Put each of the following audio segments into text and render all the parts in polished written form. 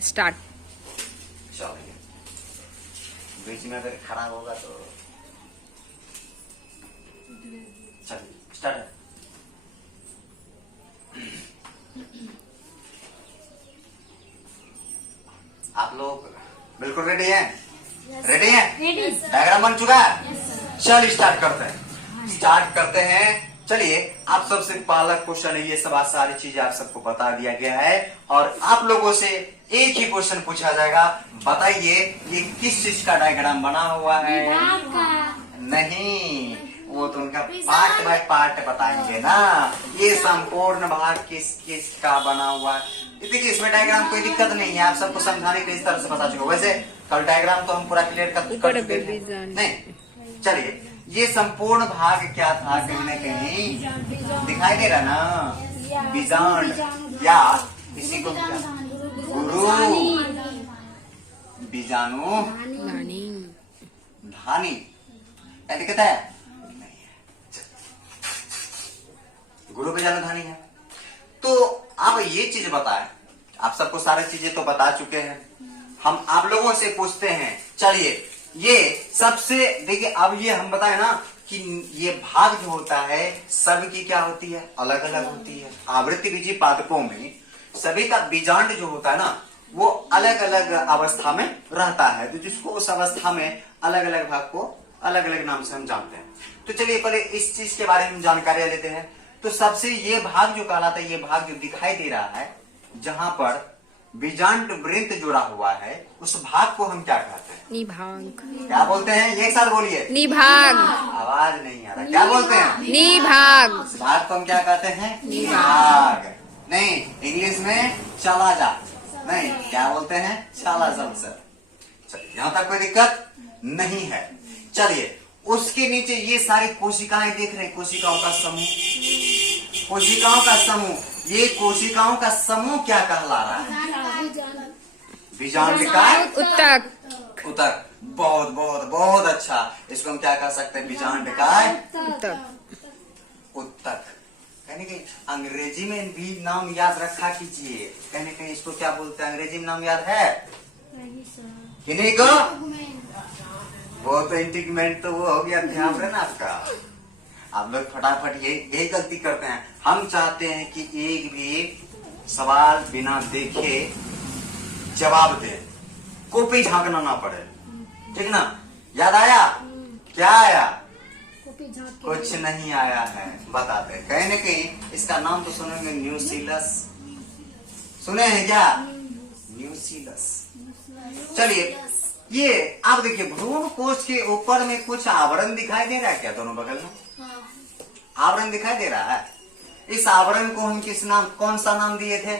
Start. चलो बीच में अगर खराब होगा तो चलिए स्टार्ट है। आप लोग बिल्कुल रेडी हैं? रेडी हैं? डायग्राम बन चुका है? चल स्टार्ट करते हैं। चलिए, आप सबसे पहला क्वेश्चन है, ये सब सारी चीजें आप सबको बता दिया गया है और आप लोगों से एक ही क्वेश्चन पूछा जाएगा। बताइए ये किस चीज का डायग्राम बना हुआ है? नहीं, वो तो उनका पार्ट बाय पार्ट बताएंगे ना। ये संपूर्ण भाग किस किस का बना हुआ है। देखिए इसमें डायग्राम कोई दिक्कत नहीं है, आप सबको समझाने के इस तरह से बता चुके। वैसे कल डायग्राम तो हम पूरा क्लियर कर चुके हैं। नहीं, चलिए ये संपूर्ण भाग क्या था? कहीं न कहीं दिखाई दे रहा ना, बीजांड या इसी को गुरु, बीजाणु, धानी, क्या दिक्कत है? गुरु बीजाणु धानी है। तो आप ये चीज बताएं, आप सबको सारी चीजें तो बता चुके हैं। हम आप लोगों से पूछते हैं, चलिए ये सबसे देखिए, अब ये हम बताए ना कि ये भाग जो होता है सबकी क्या होती है? अलग अलग होती है। आवृत्ति बीजी पादपों में सभी का बीजांड जो होता है ना, वो अलग अलग अवस्था में रहता है। तो जिसको उस अवस्था में अलग अलग भाग को अलग अलग नाम से हम जानते हैं। तो चलिए पहले इस चीज के बारे में जानकारी लेते हैं। तो सबसे ये भाग जो कहलाता है, ये भाग जो दिखाई दे रहा है, जहां पर बीजांड वृत्त जुड़ा हुआ है, उस भाग को हम क्या कहते हैं? निभाग। क्या बोलते हैं? एक साथ बोलिए। निभाग। आवाज नहीं आ रहा, क्या बोलते हैं? निभाग। उस भाग को हम क्या कहते हैं? निभाग। नहीं, इंग्लिश में चला जा, नहीं क्या बोलते हैं? चला जा। चलिए यहाँ तक कोई दिक्कत नहीं है। चलिए उसके नीचे ये सारी कोशिकाएं देख रहे हैं, कोशिकाओं का समूह, कोशिकाओं का समूह। ये कोशिकाओं का समूह क्या कहला रहा है? बीजांड का उत्तक। उत्तक। बहुत बहुत बहुत अच्छा। इसको हम क्या कह सकते हैं? बीजांड का उत्तक। कहने कहीं अंग्रेजी में भी नाम याद रखा कीजिए। कहने कहीं इसको क्या बोलते हैं? अंग्रेजी में नाम याद है किन्हीं को? वो तो इंटीग्मेंट तो वो हो गया, ध्यान रखना आपका। आप लोग फटाफट यही गलती करते हैं। हम चाहते हैं कि एक भी सवाल बिना देखे जवाब दे, कॉपी झांकना ना पड़े, ठीक ना? याद आया? क्या आया? कुछ नहीं आया है, बताते। कहीं न कहीं इसका नाम तो सुनेंगे, न्यूसीलस। सुने हैं क्या? न्यूसीलस। चलिए ये आप देखिए, भ्रूण कोश के ऊपर में कुछ आवरण दिखाई दे रहा है क्या? दोनों बगल में आवरण दिखाई दे रहा है। इस आवरण को हम किस नाम, कौन सा नाम दिए थे?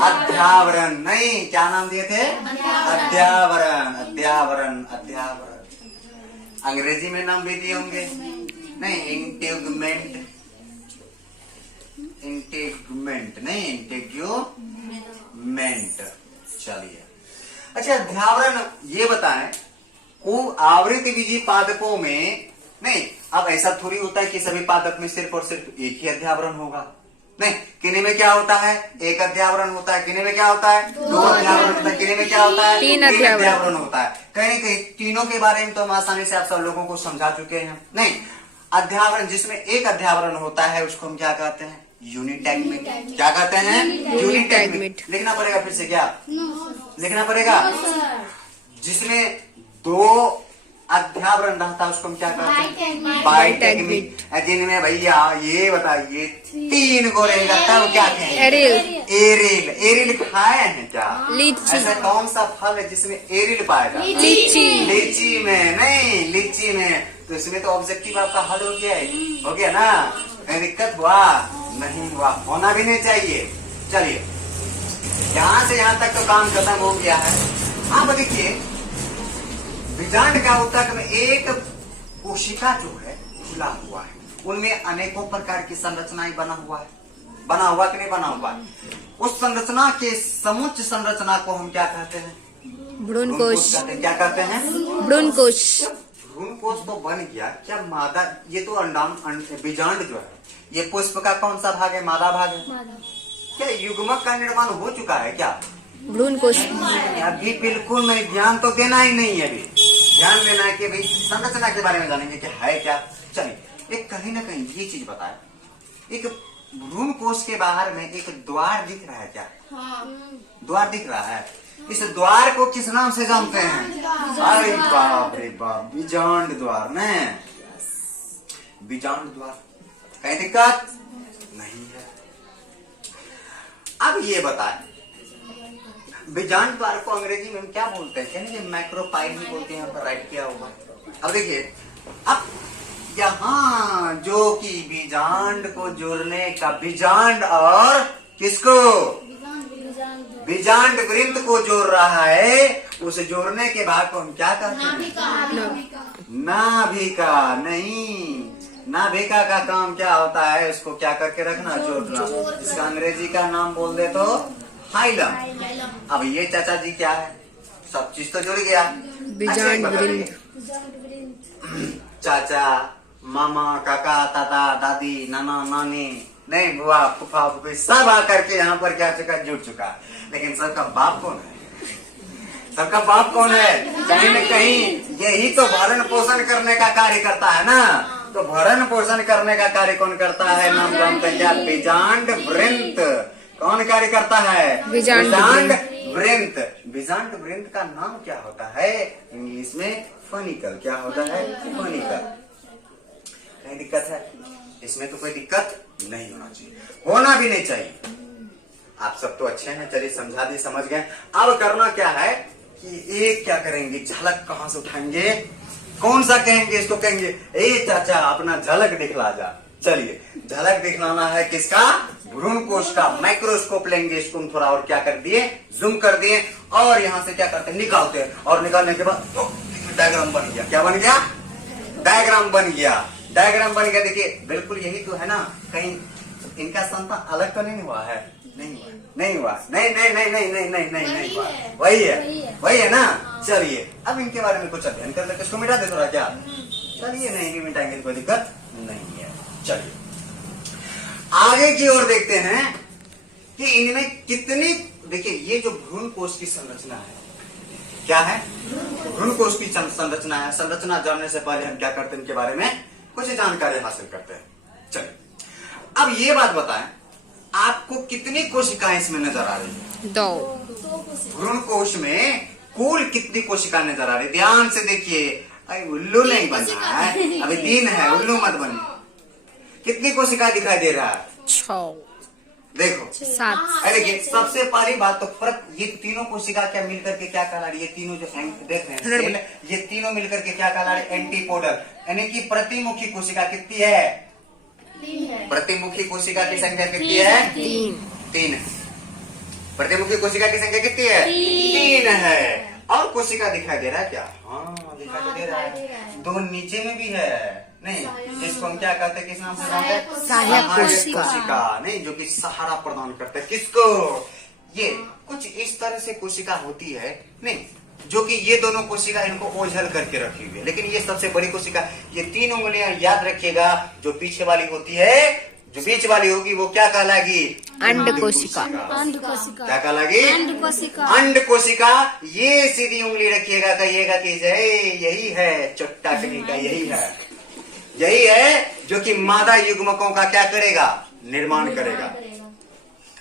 अध्यावरण। नहीं, क्या नाम दिए थे? अध्यावरण। अध्यावरण, अध्यावरण। अंग्रेजी में नाम भी दिए होंगे। नहीं, इंटेगुमेंट, इंटेगुमेंट नहीं, इंटेगुमेंट। चलिए अच्छा, अध्यावरण ये बताएं को आवृत्ति बीजी पादपों में। नहीं, अब ऐसा थोड़ी होता है कि सभी पादप में सिर्फ और सिर्फ एक ही अध्यावरण होगा। नहीं, किन्हीं में क्या होता है? एक अध्यावरण होता है। किन्हीं में क्या होता है? दो अध्यावरण होता है। किन्हीं में क्या होता है? तीन अध्यावरण होता है। कहीं कहीं तीनों के बारे में तो हम आसानी से आप सब लोगों को समझा चुके हैं। नहीं, अध्यावरण जिसमें एक अध्यावरण होता है उसको हम क्या कहते हैं? यूनिटैगमेंट। क्या कहते हैं? यूनिटैगमेंट। लिखना पड़ेगा फिर से, क्या लिखना पड़ेगा? जिसमें दो अध्यावरण रहता है उसको हम क्या कहते हैं? बाइटैगमेंट। जिनमें भैया ये बताइए तीन को रहेगा तब क्या कहेंगे? एरिल। एरिल। एरिल खाए हैं क्या? लीची। ऐसा कौन सा फल है जिसमें एरिल पाया जाता है? लीची। लीची में नहीं, लीची में। तो इसमें तो ऑब्जेक्टिव आपका हल हो गया है, हो गया ना? कहीं दिक्कत हुआ? नहीं हुआ, होना भी नहीं चाहिए। चलिए यहाँ से यहाँ तक तो काम खत्म हो गया है। आप देखिए बीजांड का उत्तक में एक कोशिका जो है खुला हुआ है, उनमें अनेकों प्रकार की संरचनाएं बना हुआ है। बना हुआ कि नहीं बना हुआ? उस संरचना के समुच्च संरचना को हम क्या कहते हैं? भ्रूणकोश। क्या कहते हैं? भ्रूणकोश। भ्रूणकोश तो बन गया क्या? मादा, ये तो बीजांड जो है ये पुष्प का कौन सा भाग है? मादा भाग है। क्या युग्मक का निर्माण हो चुका है क्या? भ्रूण कोश अभी बिल्कुल नहीं, ध्यान तो देना ही नहीं है। अभी ध्यान देना है कि भाई संरचना के बारे में जानेंगे कि है क्या। चलिए, एक कहीं ना कहीं ये चीज बताए, एक भ्रूण कोश के बाहर में एक द्वार दिख रहा है क्या? द्वार दिख रहा है। इस द्वार को किस नाम से जानते हैं? अरे बाप रे बाप, बीजांड द्वार न, बीजांड द्वार। कहीं दिक्कत नहीं है। अब ये बताए, बीजांड द्वार को अंग्रेजी में क्या बोलते हैं? कहने मैक्रोपाइल ही बोलते हैं, यहाँ पर राइट किया हुआ। अब देखिए, अब यहाँ जो कि बीजांड को जोड़ने का, बीजांड और किसको? बीजांड वृंत को जोड़ रहा है। उस जोड़ने के भाग को हम क्या कहते हैं? नाभिका। नहीं, नाभिका का काम क्या होता है? उसको क्या करके रखना? जोड़ना। इसका अंग्रेजी का नाम बोल दे तो हाइलम। अब ये चाचा जी क्या है? सब चीज तो जुड़ गया। बीजांड वृंत। चाचा, मामा, काका, ताता, दादी, नाना, नानी, नहीं बुआ, फूफा, फूफी, सब आकर के यहाँ पर क्या चुका? जुड़ चुका। लेकिन सबका बाप कौन है? सबका बाप कौन है? कहीं न कहीं यही तो भरण पोषण करने का कार्य करता है ना। तो भरण पोषण करने का कार्य कौन करता है? नाम जानते हैं क्या? बीजांड वृंत। कौन कार्य करता है? बीजांड वृंत। बीजांड वृंत का नाम क्या होता है इंग्लिश में? फनिकल। क्या होता है? फनिकल। कहीं दिक्कत है? इसमें तो कोई दिक्कत नहीं होना चाहिए, होना भी नहीं चाहिए। आप सब तो अच्छे हैं, चलिए समझा दिए, समझ गए। अब करना क्या है कि एक क्या करेंगे, झलक कहाँ से उठाएंगे? कौन सा कहेंगे इसको? कहेंगे ए चाचा अपना झलक दिखला जा। चलिए, झलक दिखलाना है किसका? भ्रूण कोश का। माइक्रोस्कोप लेंगे, इसको हम थोड़ा और क्या कर दिए? जूम कर दिए, और यहाँ से क्या करते हैं? निकालते हैं। और निकालने के बाद डायग्राम बन गया। क्या बन गया? डायग्राम बन गया। डायग्राम बन गया। देखिए, बिल्कुल यही तो है ना। कहीं इनका संतान अलग तो नहीं हुआ है? नहीं हुआ, नहीं हुआ, नहीं नहीं नहीं नहीं नहीं नहीं नहीं नहीं हुआ। वही है, वही है ना। चलिए, अब इनके बारे में कुछ अध्ययन कर लेते। इसको मिटा दे थोड़ा क्या? चलिए, नहीं भी मिटाएंगे तो कोई दिक्कत नहीं है। चलिए आगे की ओर देखते हैं कि इनमें कितनी, देखिए ये जो भ्रूण कोश की संरचना है, क्या है? भ्रूण कोश की संरचना है। संरचना जानने से पहले हम क्या करते हैं? इनके बारे में कुछ जानकारी हासिल करते हैं। चलिए, अब ये बात बताएं, आपको कितनी कोशिकाएं इसमें नजर आ रही है? 2। भ्रूण कोश में कुल कितनी कोशिकाएं नजर आ रही है? ध्यान से देखिए, अरे उल्लू नहीं बनना है, अभी 3 है, उल्लू मत बनिए। कितनी कोशिकाएं दिखाई दे रहा है? 6। देखो 7। अरे देखिए, सबसे पहली बात तो फर्क, ये तीनों कोशिका क्या मिलकर के क्या कहला रही है? तीनों जो देख रहे हैं सेल, ये तीनों मिलकर के क्या कहला रही है? एंटीपोडल। यानी कि प्रतिमुखी कोशिका कितनी है? 3 प्रतिमुखी कोशिका की संख्या कितनी है? 3। प्रतिमुखी कोशिका की संख्या कितनी है? 3 है। और कोशिका दिखाई दे रहा है क्या? हाँ, दिखाई तो दे रहा है। 2 नीचे में भी है, नहीं, जिसको हम क्या कहते हैं? किस नाम से जानते हैं? सहायक कोशिका। नहीं, जो कि सहारा प्रदान करते हैं किसको? ये कुछ इस तरह से कोशिका होती है, नहीं, जो कि ये दोनों कोशिका इनको ओझल करके रखी हुई है। लेकिन ये सबसे बड़ी कोशिका, ये 3 उंगलियां याद रखिएगा। जो पीछे वाली होती है, जो बीच वाली होगी, वो क्या कहलाएगी? अंड कोशिका। क्या कहलाएगी? अंड कोशिका। ये सीधी उंगली रखिएगा, कहिएगा कि यही है चट्टाकनी का, यही है, यही है जो कि मादा युग्मकों का क्या करेगा? निर्माण करेगा।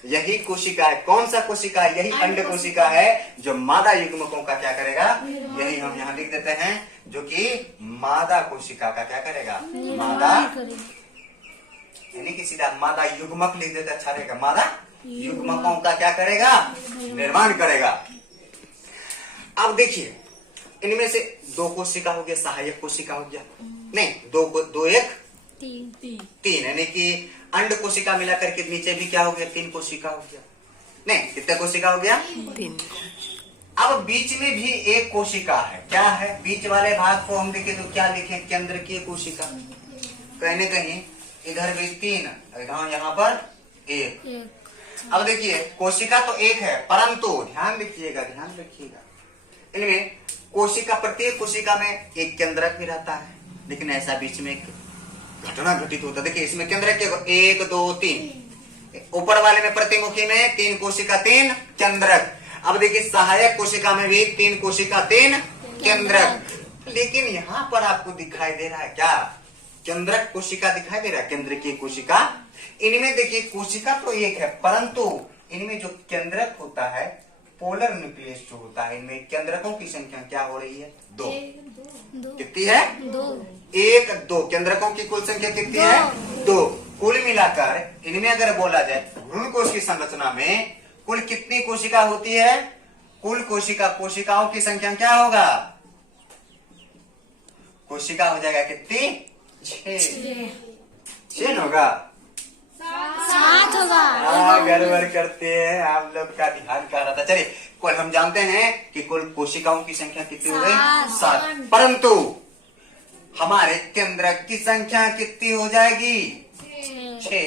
यही कोशिका है। कौन सा कोशिका? यही अंड कोशिका है जो मादा युग्मकों का क्या करेगा? यही हम यहाँ लिख देते हैं, जो कि मादा कोशिका का क्या करेगा? मादा, यानी कि सीधा मादा युग्मक लिख देते, अच्छा रहेगा। मादा युग्मकों का क्या करेगा? निर्माण करेगा। अब देखिए, इनमें से 2 कोशिका हो गया, सहायक कोशिका हो गया, नहीं, 2 1 3, यानी कि अंड कोशिका मिलाकर के नीचे भी क्या हो गया? 3 कोशिका हो गया। नहीं, कितने कोशिका हो गया? 3। अब बीच में भी एक कोशिका है। क्या है? बीच वाले भाग को हम देखें तो क्या लिखे? केंद्र की कोशिका। कहीं न कहीं इधर भी 3, यहाँ पर 1। अब देखिए, कोशिका तो एक है, परंतु ध्यान रखिएगा, ध्यान रखिएगा, इनमें कोशिका, प्रत्येक कोशिका में एक केंद्रक भी रहता है, लेकिन ऐसा बीच में एक घटना घटित होता है। देखिए, इसमें केंद्रक के 1 2 3, ऊपर वाले में प्रतिमुखी में 3 कोशिका 3 केंद्रक। अब देखिए सहायक कोशिका में भी 3 कोशिका 3 केंद्रक, लेकिन यहाँ पर आपको दिखाई दे रहा है क्या, केंद्रक कोशिका दिखाई दे रहा है, केंद्रकीय कोशिका। इनमें देखिए कोशिका तो एक है, परंतु इनमें जो केंद्रक होता है, पोलर न्यूक्लियस जो होता है, इनमें केंद्रकों की संख्या क्या हो रही है, 2। कितनी है, 1 2। केंद्रकों की कुल संख्या कितनी है, 2। कुल मिलाकर इनमें अगर बोला जाए भ्रूण कोश की संरचना में कुल कितनी कोशिका होती है, कुल कोशिकाओं की संख्या क्या होगा, कोशिका हो जाएगा कितनी, 6 होगा, 7 होगा। गड़बड़ करते हैं आप लोग का ध्यान कर रहा था। चलिए कुल हम जानते हैं कि कुल कोशिकाओं की संख्या कितनी हो गई, 7, परंतु हमारे केंद्रक की संख्या कितनी हो जाएगी, 6।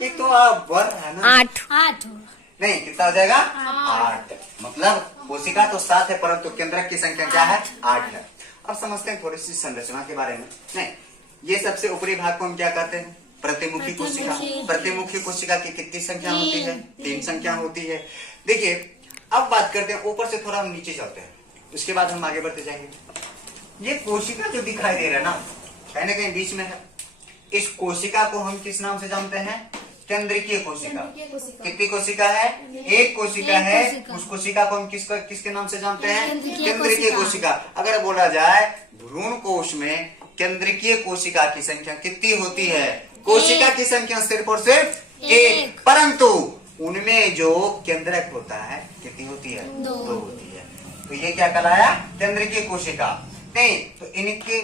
एक तो आप बढ़ रहा है ना, 8 नहीं कितना हो जाएगा, 8। मतलब कोशिका तो 7 है, परंतु केंद्रक की संख्या क्या है, 8 है। अब समझते हैं थोड़ी सी संरचना के बारे में। नहीं, ये सबसे ऊपरी भाग को हम क्या कहते हैं, प्रतिमुखी कोशिका। प्रतिमुखी कोशिका की कितनी संख्या होती है, 3 संख्या होती है। देखिए अब बात करते हैं ऊपर से थोड़ा हम नीचे चलते हैं, उसके बाद हम आगे बढ़ते जाएंगे। ये कोशिका जो दिखाई दे रहा है ना, कहीं ना कहीं बीच में है, इस कोशिका को हम किस नाम से जानते हैं, केंद्रकीय कोशिका। कितनी कोशिका है, 1 कोशिका है, उस कोशिका को हम किसके नाम से जानते हैं, केंद्रकीय कोशिका। अगर बोला जाए भ्रूण कोश में केंद्रकीय कोशिका की संख्या कितनी होती है, कोशिका की संख्या सिर्फ और सिर्फ 1, परंतु उनमें जो केंद्रक होता है कितनी होती है, 2 होती है। तो ये क्या कहलाया, केंद्रकीय कोशिका। नहीं तो इनके